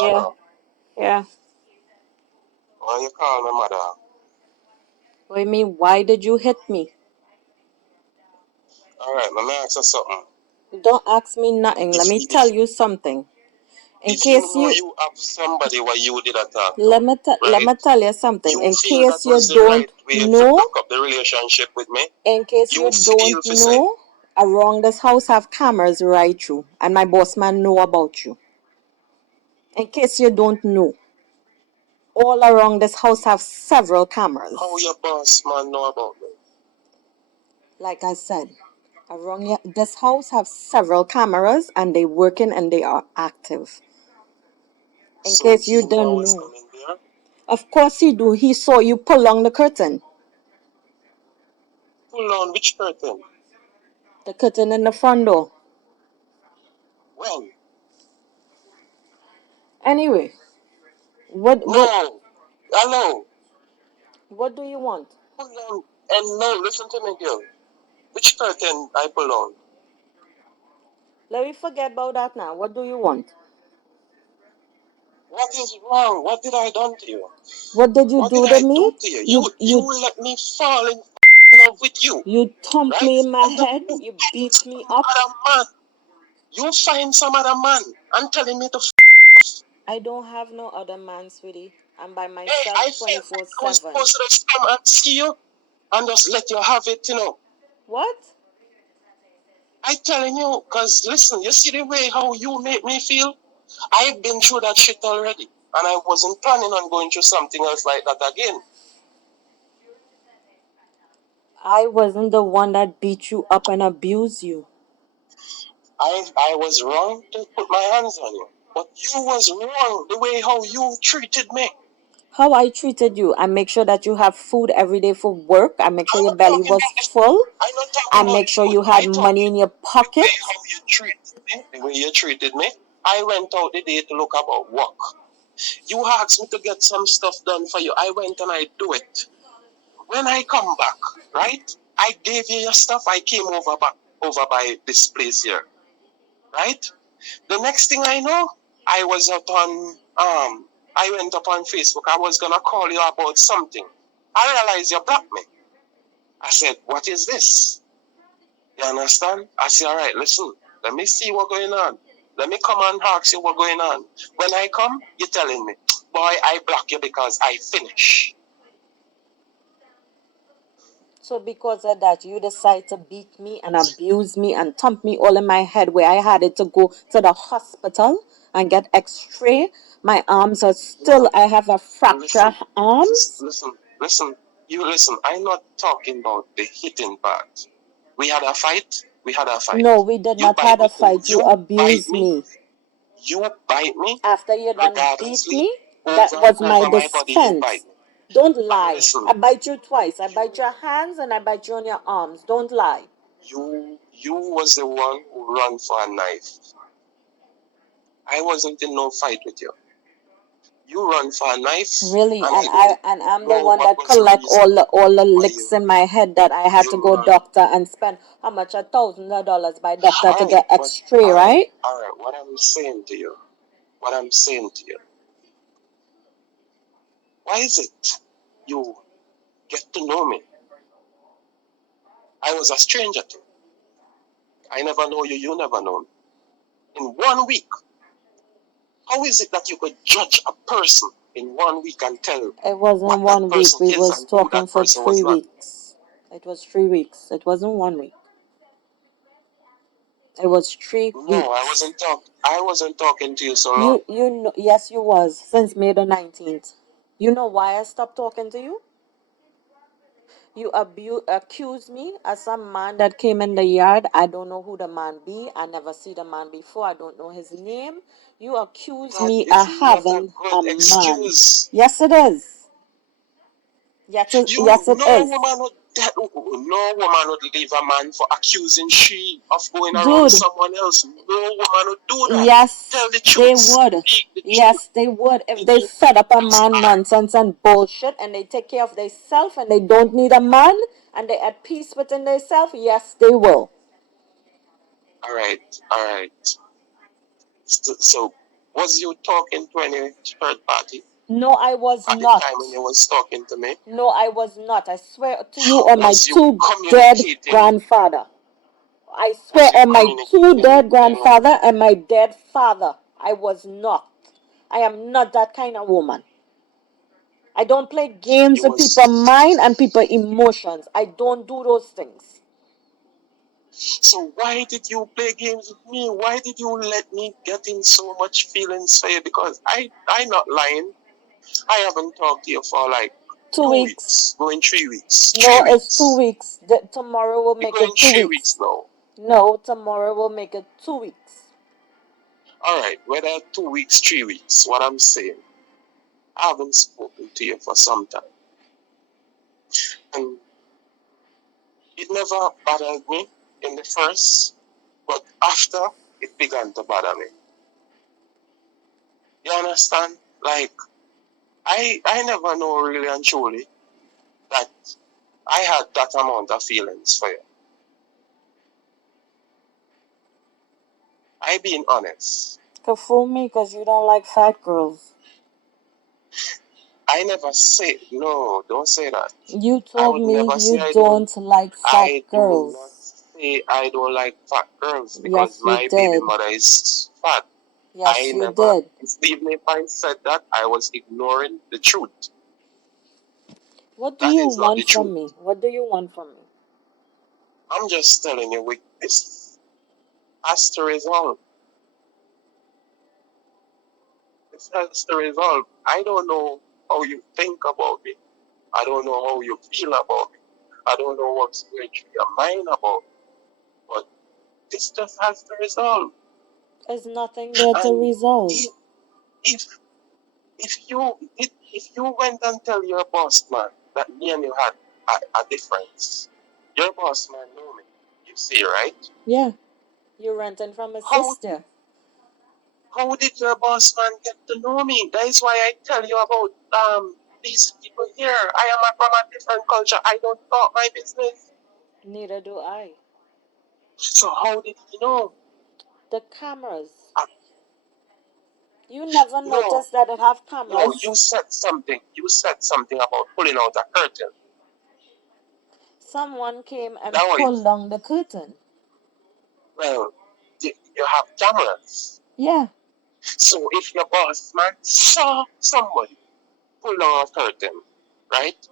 Yeah, Hello. yeah. Why you call me mother? What do you mean, why did you hit me? Alright, let me ask you something. Don't ask me nothing. Let If me you tell if you something. In if you case know you you have somebody what you did attack to, let right? me tell you something. You In feel that case you was the right don't way to know, break up the relationship with me? in case you You don't feel for say, know, around this house have cameras right through, and my boss man know about you. In case you don't know, all around this house have several how cameras. your boss man know about me? Like I said, this house have several cameras, and they working and they are active. In So case you he know I don't was know. coming there? Of course he do. He saw you pull on the curtain. Pull on which curtain? The curtain in the front door. When? Anyway, what what No. Hello. what do you want? Pull on and no, listen to me, girl. Which curtain I pull on? Let me forget about that now. What do you want? What is wrong? What did I done to you? What did you What did do to I do me? to you? You You you let me fall in love with you, you thumped right? me in my And then head. you You find beat me some up. other man. You find some other man and telling me to I don't have no other man, sweetie. I'm by hey, myself I felt like I was 24/7. supposed to just come and see you and just let you have it, you know. What? I telling you, cause listen, you see the way how you make me feel? I've been through that shit already. And I wasn't planning on going through something else like that again. I wasn't the one that beat you up and abused you. I was wrong to put my hands on you. But you was wrong the way how you treated me. How I treated you. I make sure that you have food every day for work. I make sure I'm your not belly talking was about the food. full. I'm not I talking about make the sure food. you had I money talking in your the way pocket. how you treated me, the way you treated me. I went out the day to look about work. You asked me to get some stuff done for you. I went and I do it. When I come back, right? I gave you your stuff. I came over by this place here, right? The next thing I know, I was up on I went up on Facebook. I was gonna call you about something. I realized you blocked me. I said, what is this? You understand? I said, all right, listen, let me see what's going on. Let me come and ask you what's going on. When I come, you're telling me, boy, I block you because I finish. So because of that, you decide to beat me and abuse me and thump me all in my head where I had it to go to the hospital and get x-ray. My arms are still, No, I have a fracture listen, arms. listen. You listen. I'm not talking about the hitting part. We had a fight. We had a fight. No, we did You not bite have a me. fight. You You bite abused me. me. You bite me. After you done beat Regardlessly, me, that was my over my body, you bite defense. me. Don't And lie. listen, I bite you twice. I bite you your hands and I bite you on your arms. Don't lie. you was the one who ran for a knife. I wasn't in no fight with you. You run for a knife, Really, and and I don't I'm the know one what that was the collect reason all the why licks in my head that I had to you go run. doctor and spend how much $1,000 by doctor All to right, get but X-ray, right? all right. What I'm saying to you, why is it you get to know me? I was a stranger to you. I never know you. You never know me. In 1 week, how is it that you could judge a person in 1 week and tell It wasn't what that 1 week. person We is was and who talking that for person was three not? weeks. It was 3 weeks. It wasn't 1 week. It was three No, weeks. I wasn't talking to you so long. You know, yes, you was since May the 19th. You know why I stopped talking to you? You accuse me as some man that came in the yard. I don't know who the man be. I never see the man before. I don't know his name. You accuse That me is of not a having good a man. excuse. Yes, it is. You Yes, it is. no woman would leave a man for accusing she of going around Dude, someone else. No woman would do that. yes, Tell the they truth. would. Speak the truth. Yes, they would. If The they truth fed up a is man hard. nonsense and bullshit and they take care of themselves and they don't need a man and they at peace within themselves, yes, they will. All right, all right. So Was you talking to any third party No, I was at the not. time when you was talking to me? No, I was not. I swear to you on my Was you two dead communicating? grandfather. I swear Was you on my two communicating dead with grandfather and my dead father. I was not. I am not that kind of woman. I don't play games you with people's was mind and people's emotions. I don't do those things. So why did you play games with me? Why did you let me get in so much feelings for you? Because I'm not lying. I haven't talked to you for like 2 weeks. going 3 weeks, No, three it's 2 weeks. weeks. Tomorrow will You're make going it two 3 weeks weeks. now. No, tomorrow will make it 2 weeks. All right, whether 2 weeks, 3 weeks, what I'm saying, I haven't spoken to you for some time, and it never bothered me in the first, but after it began to bother me. You understand? Like I never know really and truly that I had that amount of feelings for you. I being honest. Could fool me because you don't like fat girls. I never say no, don't say that. You I told would me never say you don't like fat I do not girls. say I don't like fat girls because Yes, you my baby did. mother is fat. Yes, I you never, did. even if I said that, I was ignoring the truth. What do That you is not the want from truth. me? What do you want from me? I'm just telling you, this has to resolve. This has to resolve. I don't know how you think about me. I don't know how you feel about me. I don't know what's going through your mind about me. But this just has to resolve. There's nothing there to And resolve. if if you went and tell your boss man that me and you had a difference, your boss man know me. You see, right? Yeah, you're renting from a How sister. how did your boss man get to know me? That is why I tell you about these people here. I am from a different culture. I don't talk my business. Neither do I. So how did he know? The cameras. Uh, You never no, noticed that it have no. cameras? You said something. You said something about pulling out a curtain. Someone came and That pulled was down the curtain. well. You have cameras. Yeah. So if your boss man saw somebody pull down a curtain, right?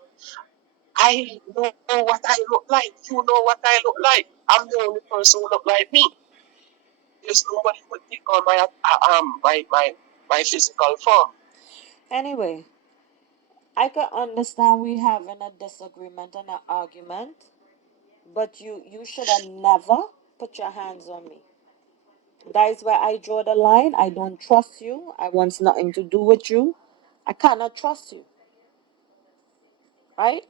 I know what I look like. You know what I look like. I'm the only person who look like me. There's nobody who would take on my physical form. Anyway, I can understand we having a disagreement and an argument, but you should have never put your hands on me. That is where I draw the line. I don't trust you. I want nothing to do with you. I cannot trust you. Right?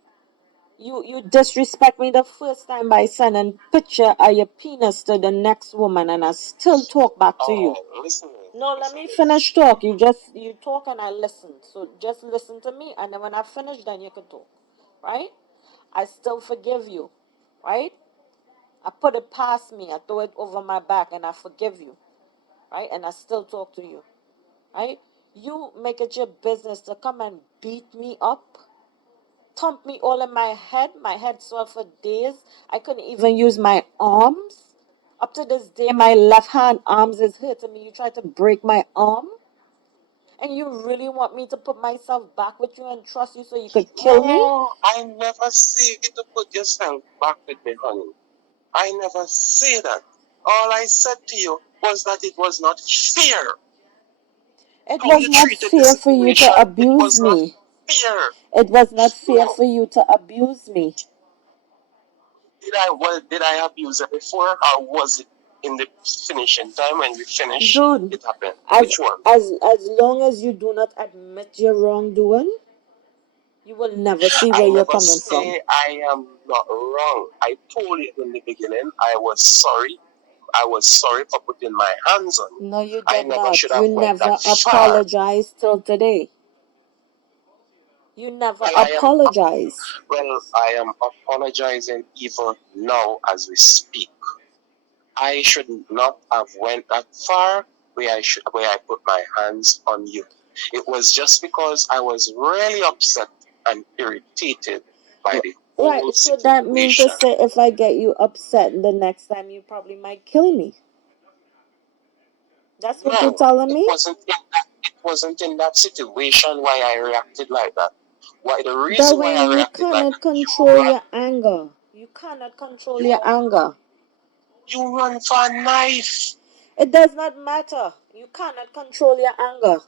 You disrespect me the first time by sending picture of your penis to the next woman and I still talk back to you. Listen. No, let me finish talk. You talk and I listen. So just listen to me and then when I finish then you can talk. Right? I still forgive you. Right? I put it past me. I throw it over my back and I forgive you. Right? And I still talk to you. Right? You make it your business to come and beat me up, thump me all in my head. My head sore for days. I couldn't even use my arms. Up to this day, my left hand arms is hurting me. You try to break my arm, and you really want me to put myself back with you and trust you so you could kill me? No, I never say you to put yourself back with me, honey. I never say that. All I said to you was that it was not fair. It How was you not treated the fair for you situation, to it abuse was not me. fair. It was not fair No. for you to abuse me. Did I abuse it before, or was it in the finishing time when we finished? Dude, It happened. as Which one? as long as you do not admit your wrongdoing, you will never see where I you're never coming from. say I am not wrong. I told you in the beginning I was sorry. I was sorry for putting my hands on you. No, you I did never should not. You have went that never far. apologized till today. You never Well, apologized. I am apologizing even now as we speak. I should not have went that far where I put my hands on you. It was just because I was really upset and irritated by the whole Right, so situation. that means to say if I get you upset the next time, you probably might kill me. That's what you're No, telling me? it wasn't in that situation why I reacted like that. Why the That reason why way I you reacted like cannot that, control your anger. You cannot control your you anger. you run for a knife. It does not matter. You cannot control your anger.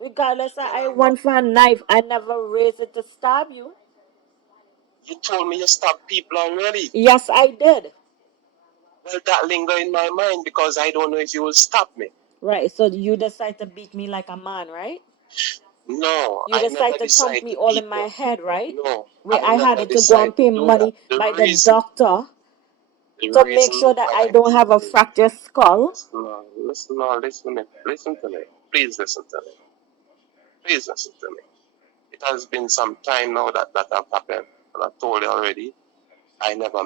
Regardless that I went for a knife, I never raised it to stab you. You told me you stopped people already. Yes, I did. Well, that linger in my mind because I don't know if you will stop me. Right, so you decide to beat me like a man, right? No, You I decide never to thump decided me to all beat in my you. head, right? No, Where I I had never it to go and decided pay to do that. money by the doctor The to make reason sure that why I I don't beat have a you. fractured skull. Listen to me. Please listen to me. Please listen to me. It has been some time now that have happened, and I told you already. I never,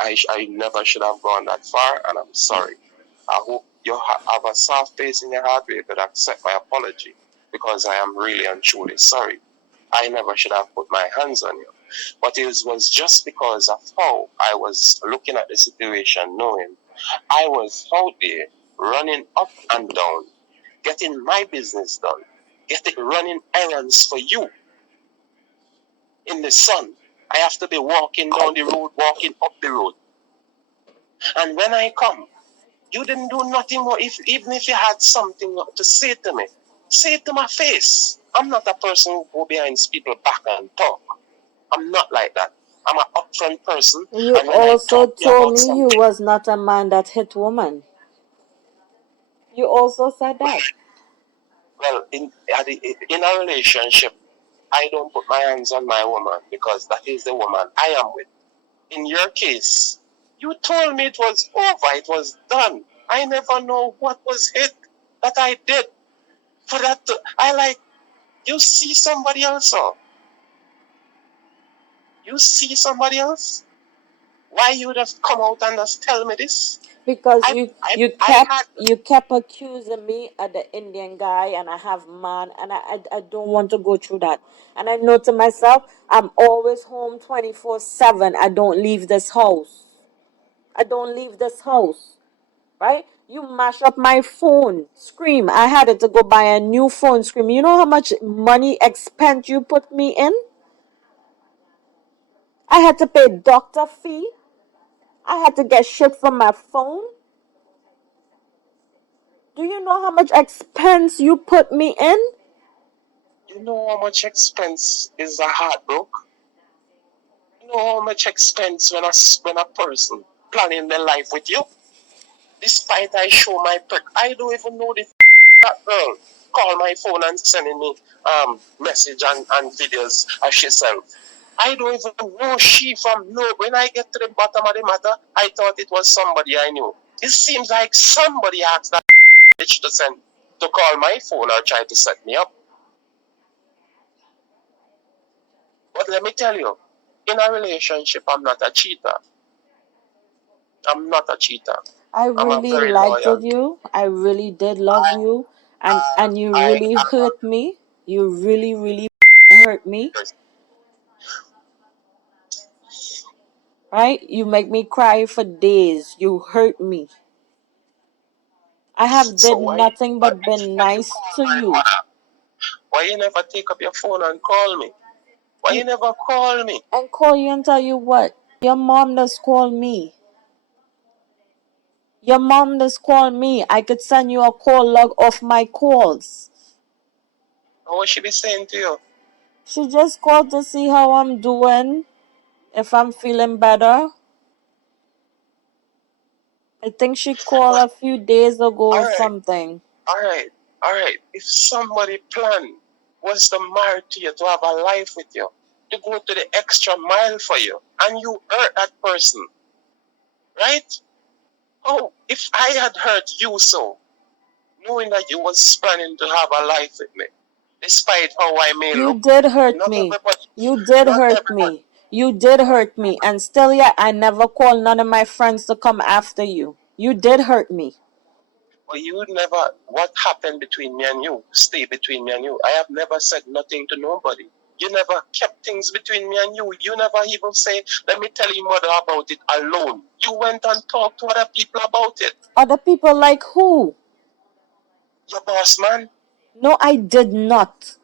I never should have gone that far, and I'm sorry. I hope you have a soft place in your heart where you could accept my apology, because I am really and truly sorry. I never should have put my hands on you. But it was just because of how I was looking at the situation, knowing I was out there running up and down, getting my business done, running errands for you in the sun. I have to be walking down the road, walking up the road. And when I come, you didn't do nothing more. Even if you had something to say to me, say it to my face. I'm not a person who go behind people back and talk. I'm not like that. I'm an upfront person. You And when I also talk to you told about me you something, was not a man that hit woman. You also said that. well, in a relationship, I don't put my hands on my woman because that is the woman I am with. In your case, you told me it was over, it was done. I never know what was it that I did for that. I like, you see somebody else, or you see somebody else. Why you would have come out and just tell me this? Because I you I you I kept had you kept accusing me of the Indian guy, and I have man, and I don't want to go through that. And I know to myself, I'm always home 24/7. I don't leave this house. I don't leave this house. Right? You mash up my phone. Scream. I had it to go buy a new phone. Scream. You know how much money expense you put me in? I had to pay doctor fee. I had to get shit from my phone. Do you know how much expense you put me in? you know how much expense is a heartbroken? You know how much expense when a person planning their life with you? Despite I show my prick, I don't even know that girl call my phone and sending me message and videos of herself. I don't even know she from no. When I get to the bottom of the matter, I thought it was somebody I knew. It seems like somebody asked that bitch to call my phone or try to set me up. But let me tell you, in a relationship, I'm not a cheater. I'm not a cheater. I I'm a really very liked loyal. you. I really did love you. And you I really am hurt me. You really, really hurt me. a Right? You make me cry for days. You hurt me. I have so did why nothing but been you nice call to my you. mother? Why you never take up your phone and call me? Why you never call me? And call you and tell you what? Your mom does call me. Your mom does call me. I could send you a call log of my calls. What would she be saying to you? She just called to see how I'm doing, if I'm feeling better. I think she called But a few days ago all or right, something. all right, all right. If somebody plan was to marry to you, to have a life with you, to go to the extra mile for you, and you hurt that person, right? Oh, if I had hurt you so, knowing that you was planning to have a life with me, despite how I may You look, did hurt not me. everybody, You did not hurt everybody. me. You did hurt me. And still yet, I never called none of my friends to come after you. You did hurt me. But you never, what happened between me and you, stay between me and you. I have never said nothing to nobody. You never kept things between me and you. You never even say, let me tell your mother about it alone. You went and talked to other people about it. Other people like who? Your boss man. No, I did not.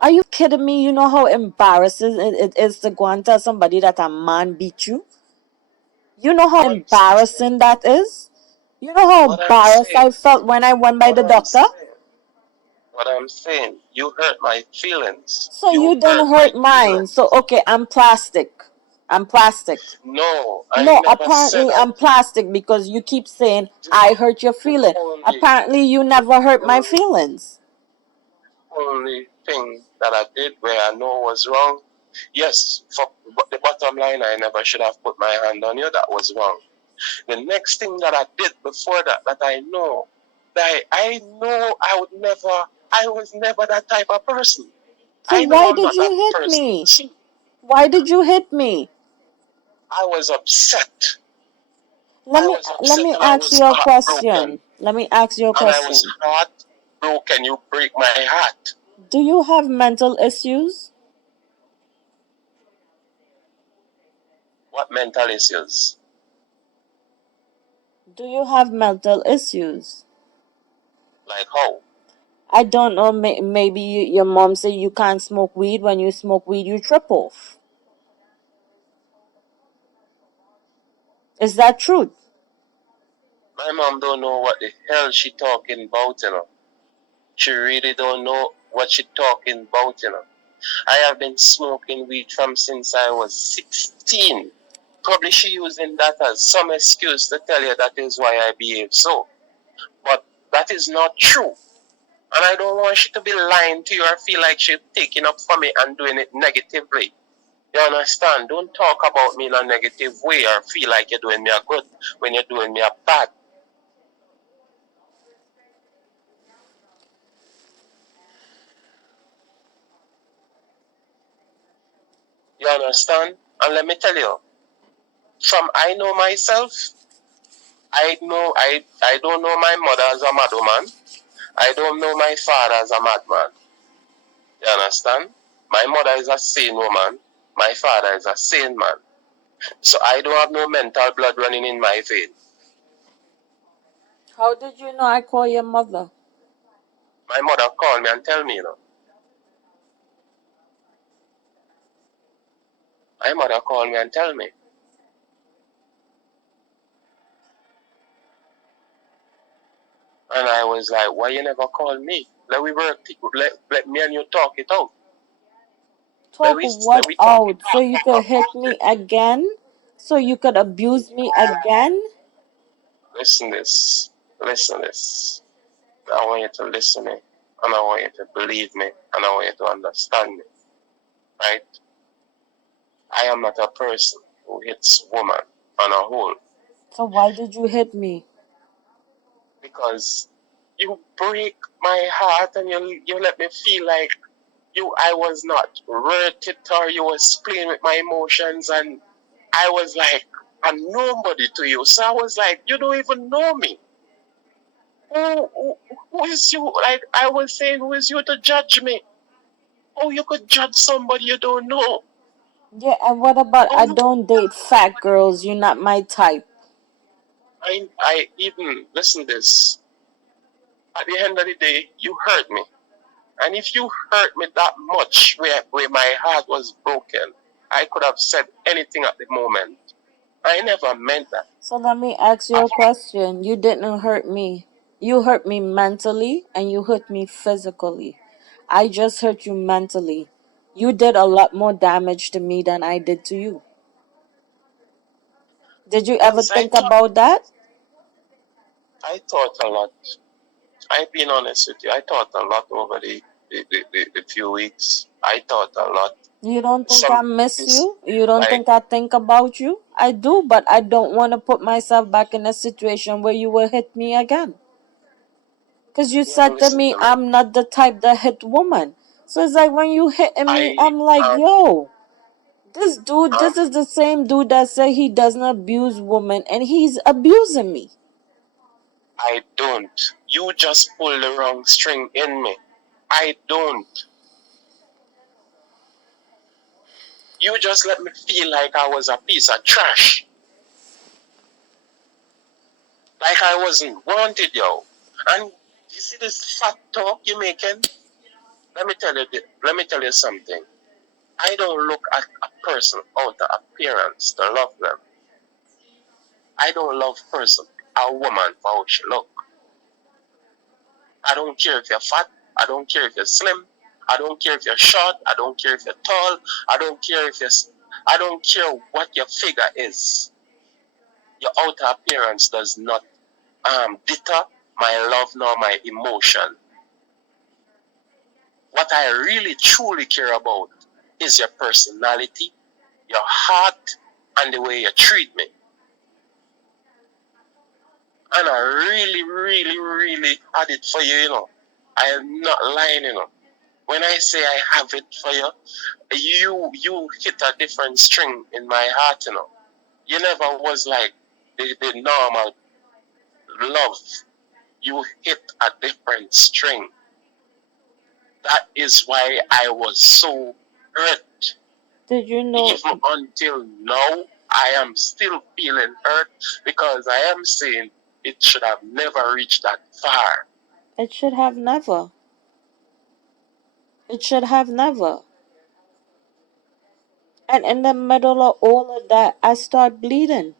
Are you kidding me? You know how embarrassing it is to go and tell somebody that a man beat you? You know how What, embarrassing that is? You know how what I'm embarrassed saying, I felt when I went by what the I'm doctor? saying, what I'm saying, you hurt my feelings. So You you hurt didn't my hurt mine. So feelings. okay, I'm plastic. I'm plastic. No, I No, never said apparently I I'm plastic because you keep saying the, I hurt your the feeling. only Apparently you the never hurt my only feelings. only thing that I did where I know was wrong. Yes, for the bottom line, I never should have put my hand on you. That was wrong. The next thing that I did before that, that I know, that I know I was never that type of person. So I know why I'm did not that you hit person. me? See, Why did you hit me? I was upset. Let I me was let upset me and I ask was you a heartbroken. question. Let me ask you a And I was question. heartbroken. You break my heart. Do you have mental issues? What mental issues? Do you have mental issues? Like how? I don't know. Maybe your mom said you can't smoke weed. When you smoke weed, you trip off. Is that true? My mom don't know what the hell she talking about, you know. She really don't know what she talking about, you know. I have been smoking weed from since I was 16. Probably she using that as some excuse to tell you that is why I behave so. But that is not true. And I don't want she to be lying to you or feel like she's taking up for me and doing it negatively. You understand? Don't talk about me in a negative way or feel like you're doing me a good when you're doing me a bad. You understand? And let me tell you, from I know myself, I don't know my mother as a mad woman. I don't know my father as a madman. You understand? My mother is a sane woman. My father is a sane man. So I don't have no mental blood running in my vein. How did you know I call your mother? My mother called me and tell me, you know. My mother called me and tell me. And I was like, why you never call me? Let we work, let me and you talk it out. Talk Let what we talk it out? So you out could hit about me it. again? So you could abuse me again? Listen this. Listen this. I want you to listen me. And I want you to believe me. And I want you to understand me. Right? I am not a person who hits woman on a whole. So why did you hit me? Because you break my heart and you let me feel like I was not worth it or you was playing with my emotions and I was like a nobody to you. So I was like, you don't even know me. Who is you? Like I was saying, who is you to judge me? Oh, you could judge somebody you don't know. Yeah, and what about Oh, I you don't date fat girls, you're not my type. I even listen this. At the end of the day, you hurt me. And if you hurt me that much where my heart was broken, I could have said anything at the moment. I never meant that. So let me ask you a question. You didn't hurt me. You hurt me mentally and you hurt me physically. I just hurt you mentally. You did a lot more damage to me than I did to you. Did you ever Yes, think about that? I thought a lot. I've been honest with you. I thought a lot over the few weeks. I thought a lot. You don't think I miss Sometimes, you? You don't like, think I think about you? I do, but I don't want to put myself back in a situation where you will hit me again. Because you you have to said to listen me, to me. I'm not the type that hit woman. So it's like when you hit me, I I'm like, am, yo, This is the same dude that said he doesn't abuse women, and he's abusing me. I don't. You just pull the wrong string in me. I don't. You just let me feel like I was a piece of trash. Like I wasn't wanted, yo. And you see this fat talk you making? Let me tell you something. I don't look at a person out of appearance to love them. I don't love a woman for how she look. I don't care if you're fat. I don't care if you're slim. I don't care if you're short. I don't care if you're tall. I don't care if you're. I don't care what your figure is. Your outer appearance does not deter my love nor my emotion. What I really truly care about is your personality, your heart, and the way you treat me. And I really, really, really had it for you, I am not lying. When I say I have it for you, you hit a different string in my heart. You never was like the normal love. You hit a different string. That is why I was so hurt. Did you know? Even until now, I am still feeling hurt because I am saying it should have never reached that far. It should have never. It should have never. And in the middle of all of that, I start bleeding.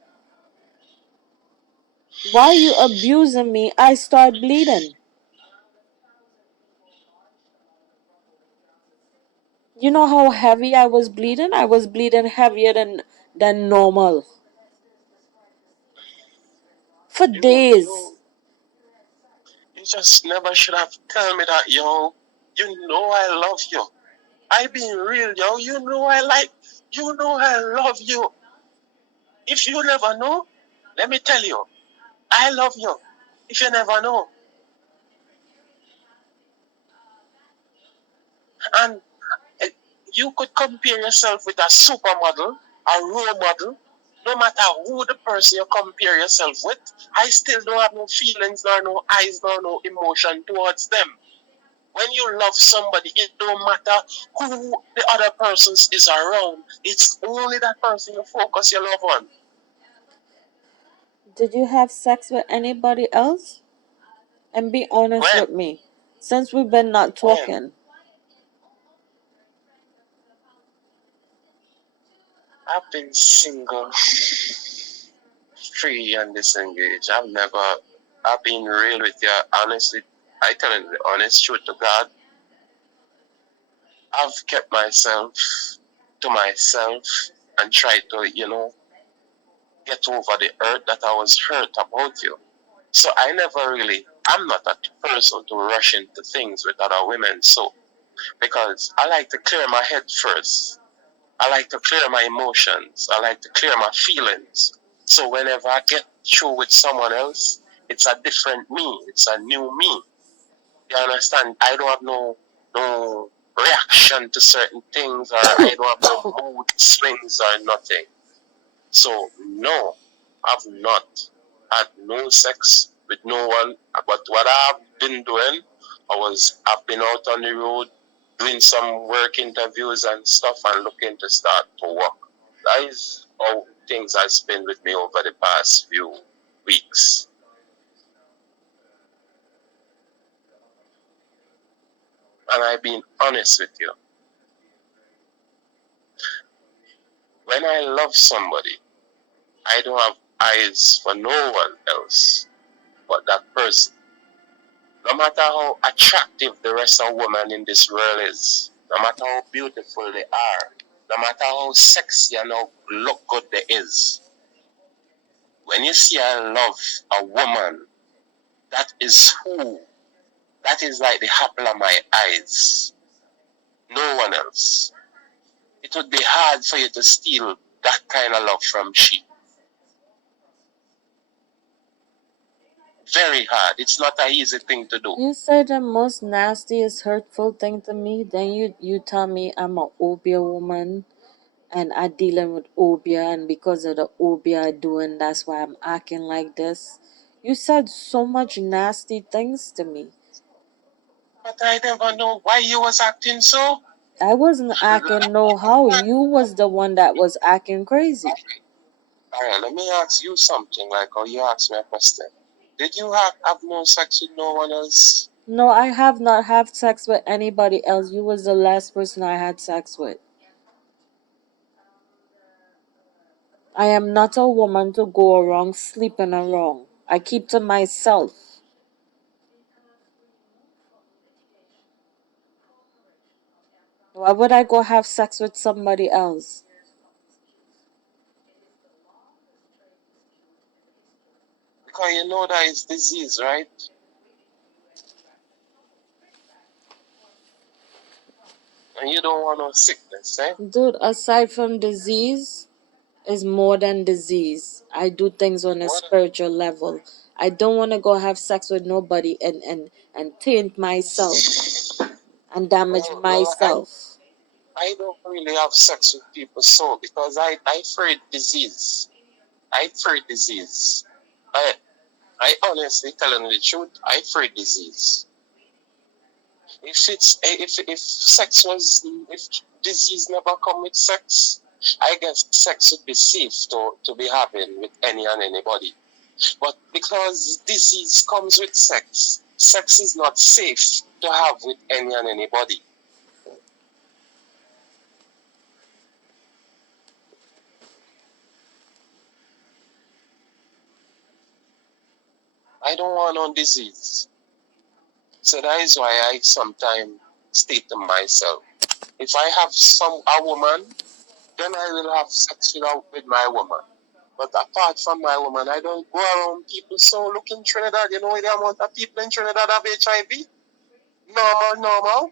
Why you abusing me? I start bleeding. You know how heavy I was bleeding? I was bleeding heavier than normal. For days. You just never should have told me that, yo. You know I love you. I been real, yo. You know I love you. If you never know, let me tell you, I love you. If you never know. And you could compare yourself with a supermodel, a role model. No matter who the person you compare yourself with, I still don't have no feelings, nor no eyes, nor no emotion towards them. When you love somebody, it don't matter who the other person is around. It's only that person you focus your love on. Did you have sex with anybody else? And be honest When? with me. Since we've been not talking. I've been single, free, and disengaged. I've been real with you. Honestly, I tell you the honest truth to God. I've kept myself to myself and tried to, get over the hurt that I was hurt about you. So I'm not a person to rush into things with other women. So, because I like to clear my head first. I like to clear my emotions. I like to clear my feelings. So whenever I get through with someone else, it's a different me. It's a new me. You understand? I don't have no reaction to certain things, or I don't have no mood swings or nothing. So no, I've not had no sex with no one. But what I've been doing, I've been out on the road doing some work interviews and stuff and looking to start to work. That is how things has been with me over the past few weeks. And I've been honest with you. When I love somebody, I don't have eyes for no one else but that person. No matter how attractive the rest of women in this world is, no matter how beautiful they are, no matter how sexy and how look good they is, when you see I love a woman, that is like the apple of my eyes. No one else. It would be hard for you to steal that kind of love from she. Very hard. It's not an easy thing to do. You say the most nastiest, hurtful thing to me, then you tell me I'm a obia woman and I dealing with obia, and because of the obia I doing, that's why I'm acting like this. You said so much nasty things to me. But I never know why you was acting so. I wasn't acting no how. You was the one that was acting crazy. Alright, let me ask you something, like how you asked me a question. Did you have no sex with no one else? No, I have not had sex with anybody else. You was the last person I had sex with. I am not a woman to go around sleeping around. I keep to myself. Why would I go have sex with somebody else? Because you know that it's disease, right? And you don't want no sickness, eh? Dude, aside from disease, is more than disease. I do things on a What? spiritual level. I don't want to go have sex with nobody and taint myself and damage Well, myself. I don't really have sex with people so because I fear disease. I fear disease. I honestly telling the truth, I fear disease. If sex was if disease never come with sex, I guess sex would be safe to be having with any and anybody. But because disease comes with sex, sex is not safe to have with any and anybody. I don't want no disease. So that is why I sometimes state to myself, if I have a woman, then I will have sex with my woman. But apart from my woman, I don't go around people. So look in Trinidad, you know the amount of people in Trinidad have HIV? Normal, normal.